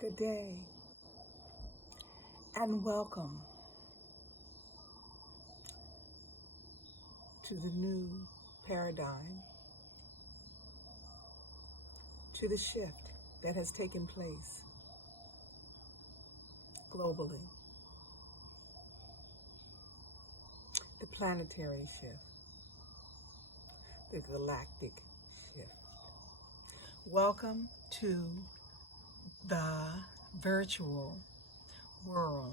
Good day and welcome to the new paradigm, to the shift that has taken place globally, the planetary shift, the galactic shift. Welcome to the virtual world.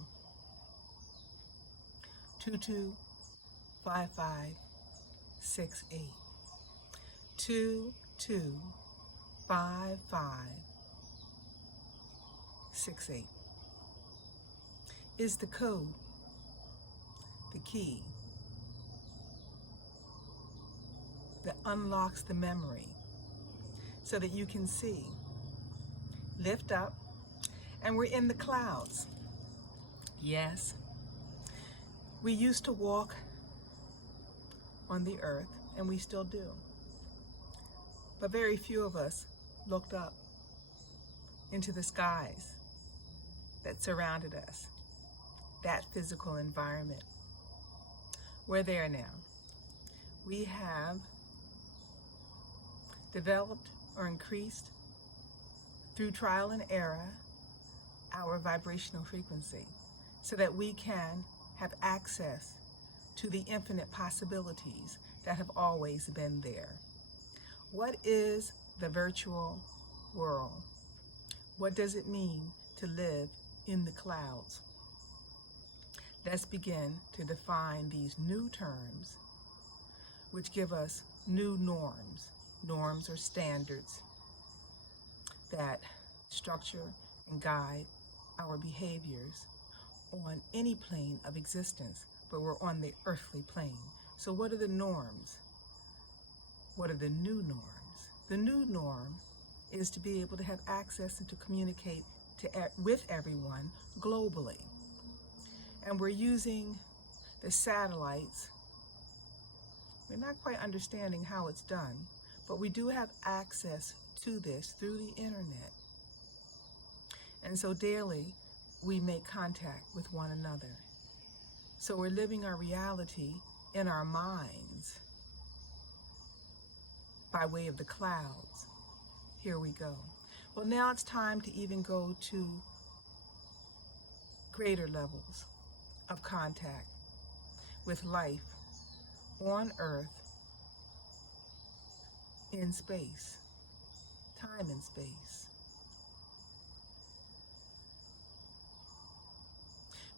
225568. 225568 is the code, the key that unlocks the memory so that you can see. Lift up, and we're in the clouds. Yes, we used to walk on the earth, and we still do. But very few of us looked up into the skies that surrounded us, that physical environment. We're there now. We have developed or increased through trial and error our vibrational frequency so that we can have access to the infinite possibilities that have always been there. What is the virtual world? What does it mean to live in the clouds? Let's begin to define these new terms which give us new norms. Norms or standards that structure and guide our behaviors on any plane of existence, but we're on the earthly plane. So what are the norms? What are the new norms? The new norm is to be able to have access and to communicate with everyone globally. And we're using the satellites. We're not quite understanding how it's done, but we do have access to this through the internet. And so daily, we make contact with one another. So we're living our reality in our minds by way of the clouds. Here we go. Well, now it's time to even go to greater levels of contact with life on Earth, in space, time and space.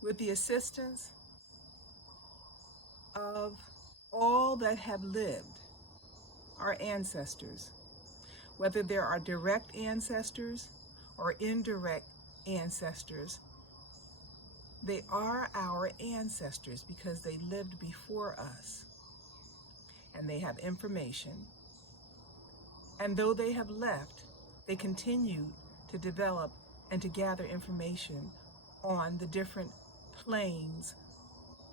With the assistance of all that have lived, our ancestors, whether there are direct ancestors or indirect ancestors, they are our ancestors because they lived before us and they have information. And though they have left, they continue to develop and to gather information on the different planes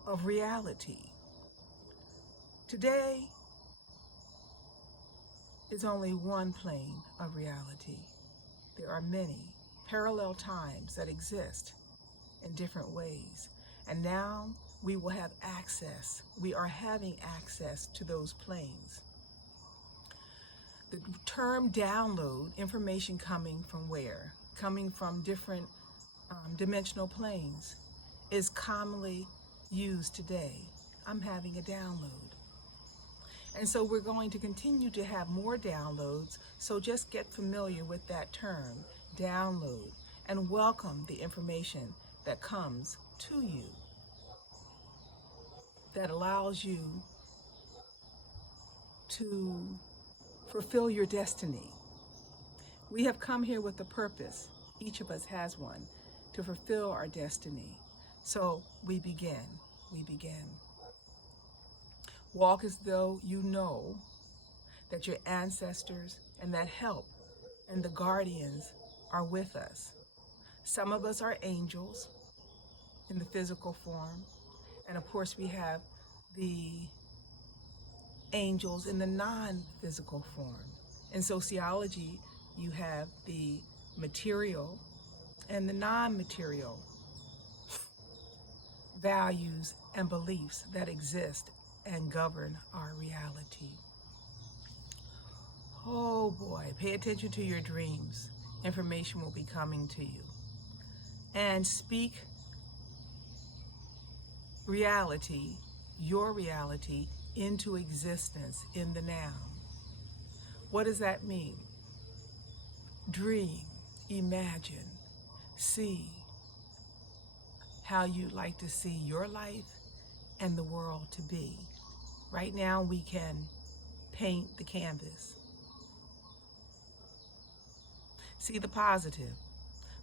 of reality. Today is only one plane of reality. There are many parallel times that exist in different ways. And now we will have access. We are having access to those planes. The term download, information coming from where? Coming from different dimensional planes, is commonly used today. I'm having a download. And so we're going to continue to have more downloads, so just get familiar with that term, download, and welcome the information that comes to you that allows you to fulfill your destiny. We have come here with a purpose. Each of us has one, to fulfill our destiny. So we begin. Walk as though you know that your ancestors and that help and the guardians are with us. Some of us are angels in the physical form, and of course we have the angels in the non-physical form. In sociology, you have the material and the non-material values and beliefs that exist and govern our reality. Oh boy, pay attention to your dreams. Information will be coming to you. And speak reality, your reality, into existence in the now. What does that mean? Dream, imagine, see how you'd like to see your life and the world to be. Right now we can paint the canvas. See the positive,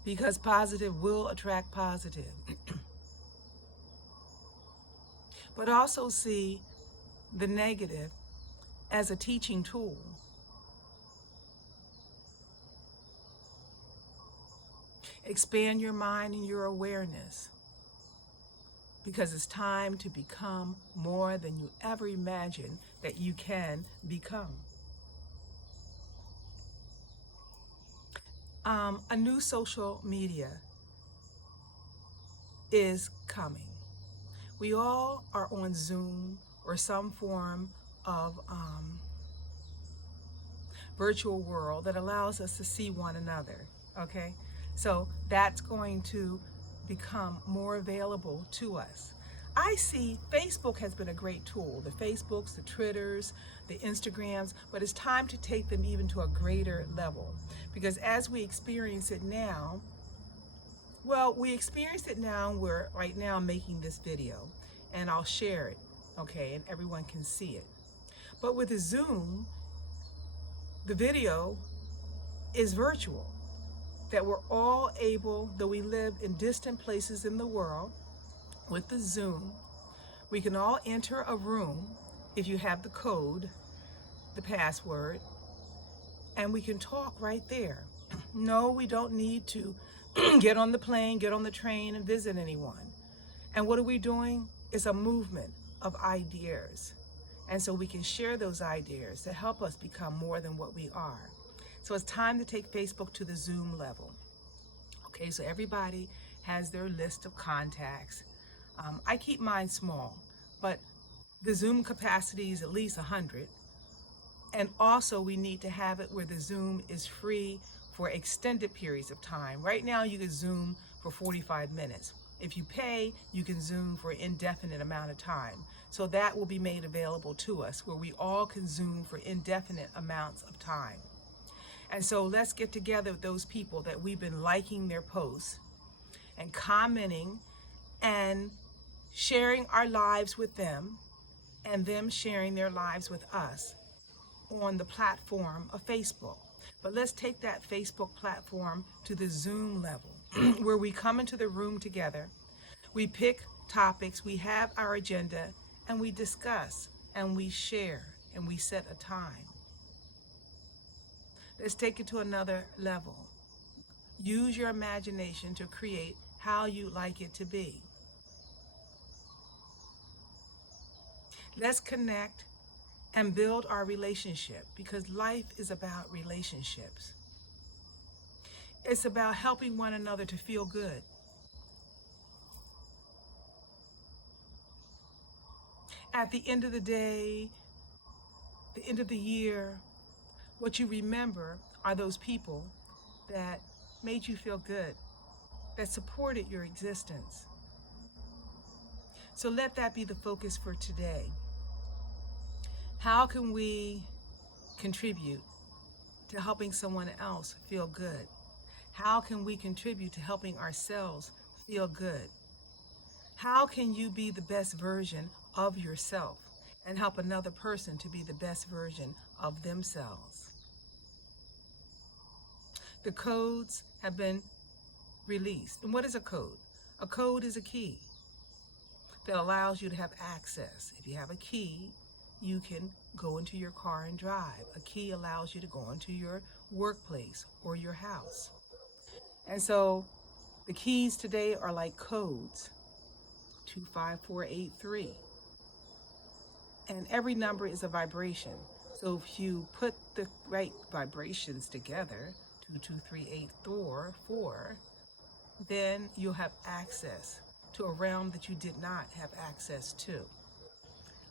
because positive will attract positive. But also see the negative as a teaching tool. Expand your mind and your awareness, because it's time to become more than you ever imagined that you can become. A new social media is coming. We all are on Zoom or some form of virtual world that allows us to see one another, okay? So that's going to become more available to us. I see Facebook has been a great tool, the Facebooks, the Twitters, the Instagrams, but it's time to take them even to a greater level, because as we experience it now, well, we experience it now, we're right now making this video, and I'll share it, okay, and everyone can see it. But with the Zoom, the video is virtual, that we're all able, though we live in distant places in the world, with the Zoom, we can all enter a room if you have the code, the password, and we can talk right there. No, we don't need to get on the plane, get on the train, and visit anyone. And what are we doing? It's a movement of ideas. And so we can share those ideas to help us become more than what we are. So it's time to take Facebook to the Zoom level. Okay, so everybody has their list of contacts. I keep mine small, but the Zoom capacity is at least 100. And also we need to have it where the Zoom is free for extended periods of time. Right now you can Zoom for 45 minutes. If you pay, you can Zoom for an indefinite amount of time. So that will be made available to us, where we all can Zoom for indefinite amounts of time. And so let's get together with those people that we've been liking their posts and commenting and sharing our lives with them, and them sharing their lives with us on the platform of Facebook. But let's take that Facebook platform to the Zoom level, where we come into the room together, we pick topics, we have our agenda, and we discuss, and we share, and we set a time. Let's take it to another level. Use your imagination to create how you like it to be. Let's connect and build our relationship, because life is about relationships. It's about helping one another to feel good. At the end of the day, the end of the year, what you remember are those people that made you feel good, that supported your existence. So let that be the focus for today. How can we contribute to helping someone else feel good? How can we contribute to helping ourselves feel good? How can you be the best version of yourself and help another person to be the best version of themselves? The codes have been released. And what is a code? A code is a key that allows you to have access. If you have a key, you can go into your car and drive. A key allows you to go into your workplace or your house. And so the keys today are like codes, 25483. And every number is a vibration. So if you put the right vibrations together, 22384, then you'll have access to a realm that you did not have access to.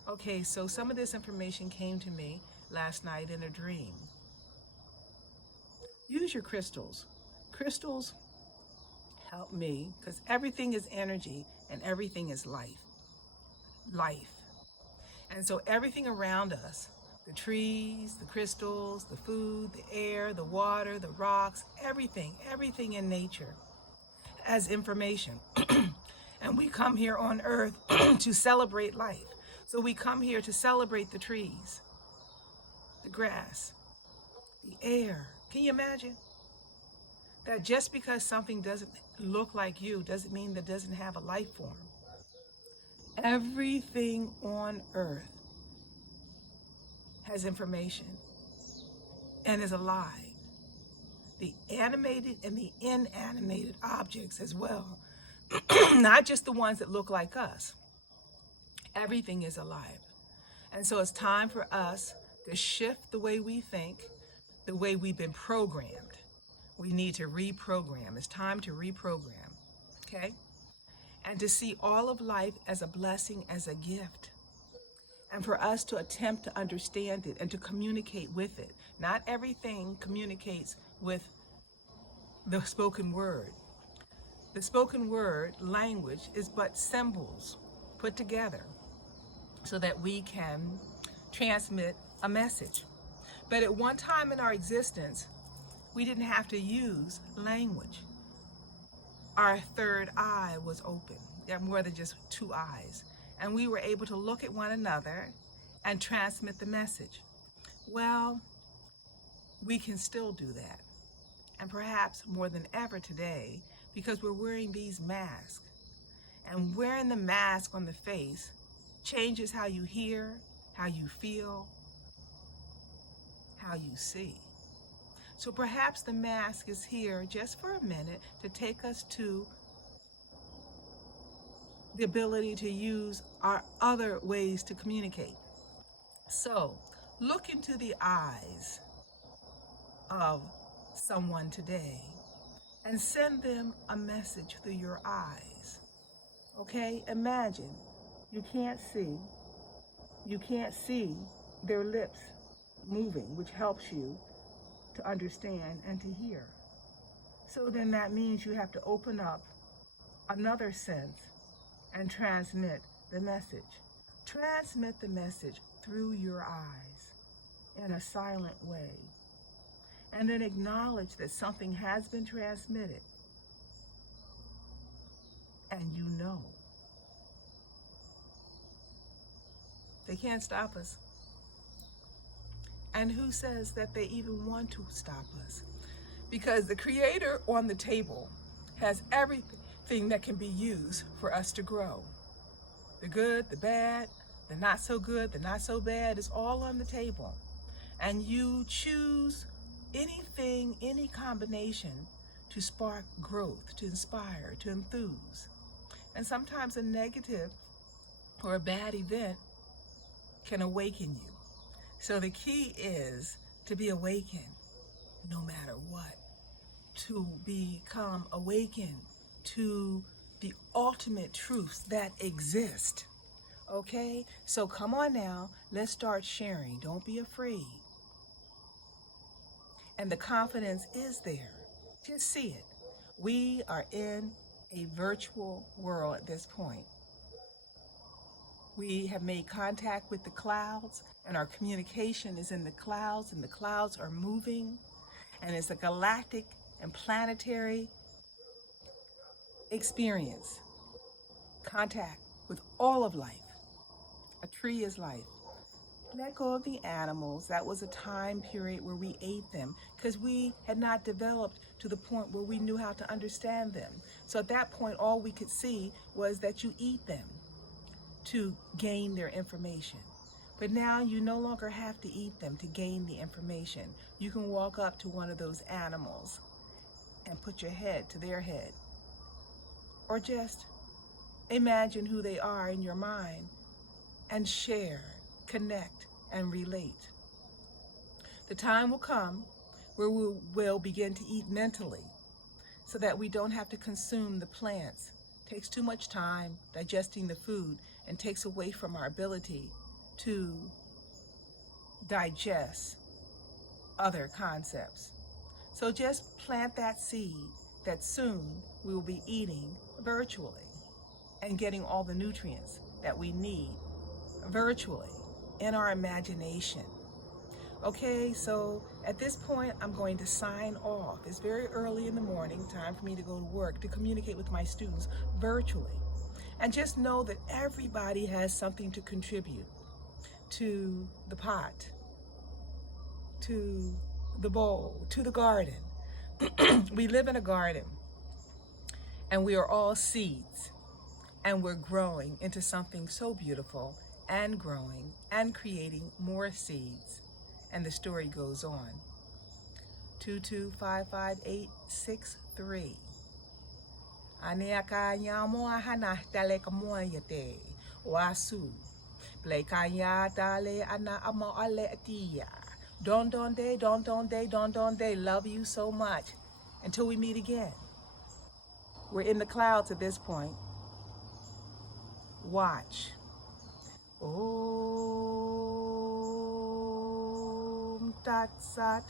Okay, so some of this information came to me last night in a dream. Use your crystals. Crystals help me because everything is energy and everything is life. And so everything around us, the trees, the crystals, the food, the air, the water, the rocks, everything in nature has information. And we come here on earth to celebrate life. So we come here to celebrate the trees, the grass, the air. Can you imagine? That just because something doesn't look like you doesn't mean that it doesn't have a life form. Everything on earth has information and is alive. The animated and the inanimated objects as well. Not just the ones that look like us. Everything is alive. And so it's time for us to shift the way we think, the way we've been programmed. We need to reprogram. It's time to reprogram, okay? And to see all of life as a blessing, as a gift. And for us to attempt to understand it and to communicate with it. Not everything communicates with the spoken word. The spoken word language is but symbols put together so that we can transmit a message. But at one time in our existence, we didn't have to use language. Our third eye was open. There were more than just two eyes. And we were able to look at one another and transmit the message. Well, we can still do that. And perhaps more than ever today, because we're wearing these masks. And wearing the mask on the face changes how you hear, how you feel, how you see. So perhaps the mask is here just for a minute to take us to the ability to use our other ways to communicate. So look into the eyes of someone today and send them a message through your eyes. Okay? Imagine you can't see their lips moving, which helps you to understand and to hear. So then that means you have to open up another sense and transmit the message. Transmit the message through your eyes in a silent way. And then acknowledge that something has been transmitted. And you know. They can't stop us. And who says that they even want to stop us? Because the Creator on the table has everything that can be used for us to grow. The good, the bad, the not so good, the not so bad is all on the table. And you choose anything, any combination to spark growth, to inspire, to enthuse. And sometimes a negative or a bad event can awaken you. So the key is to be awakened no matter what, to become awakened to the ultimate truths that exist. Okay? So come on now, let's start sharing. Don't be afraid. And the confidence is there. Just see it. We are in a virtual world at this point. We have made contact with the clouds, and our communication is in the clouds, and the clouds are moving, and it's a galactic and planetary experience. Contact with all of life. A tree is life. Let go of the animals. That was a time period where we ate them because we had not developed to the point where we knew how to understand them. So at that point, all we could see was that you eat them to gain their information. But now you no longer have to eat them to gain the information. You can walk up to one of those animals and put your head to their head. Or just imagine who they are in your mind and share, connect, and relate. The time will come where we will begin to eat mentally. so that we don't have to consume the plants. It takes too much time digesting the food and takes away from our ability to digest other concepts. So just plant that seed that soon we will be eating virtually and getting all the nutrients that we need virtually in our imagination. Okay, so at this point, I'm going to sign off. It's very early in the morning, time for me to go to work, to communicate with my students virtually. And just know that everybody has something to contribute to the pot, to the bowl, to the garden. We live in a garden, and we are all seeds, and we're growing into something so beautiful, and growing and creating more seeds. And the story goes on. 2255863. Aneaka nyamoa hana dale kamoa yate. Wasu. Blekanya dale ana ama ale atia. Don day, don day. Love you so much. Until we meet again. We're in the clouds at this point. Watch. Om Tat Sat.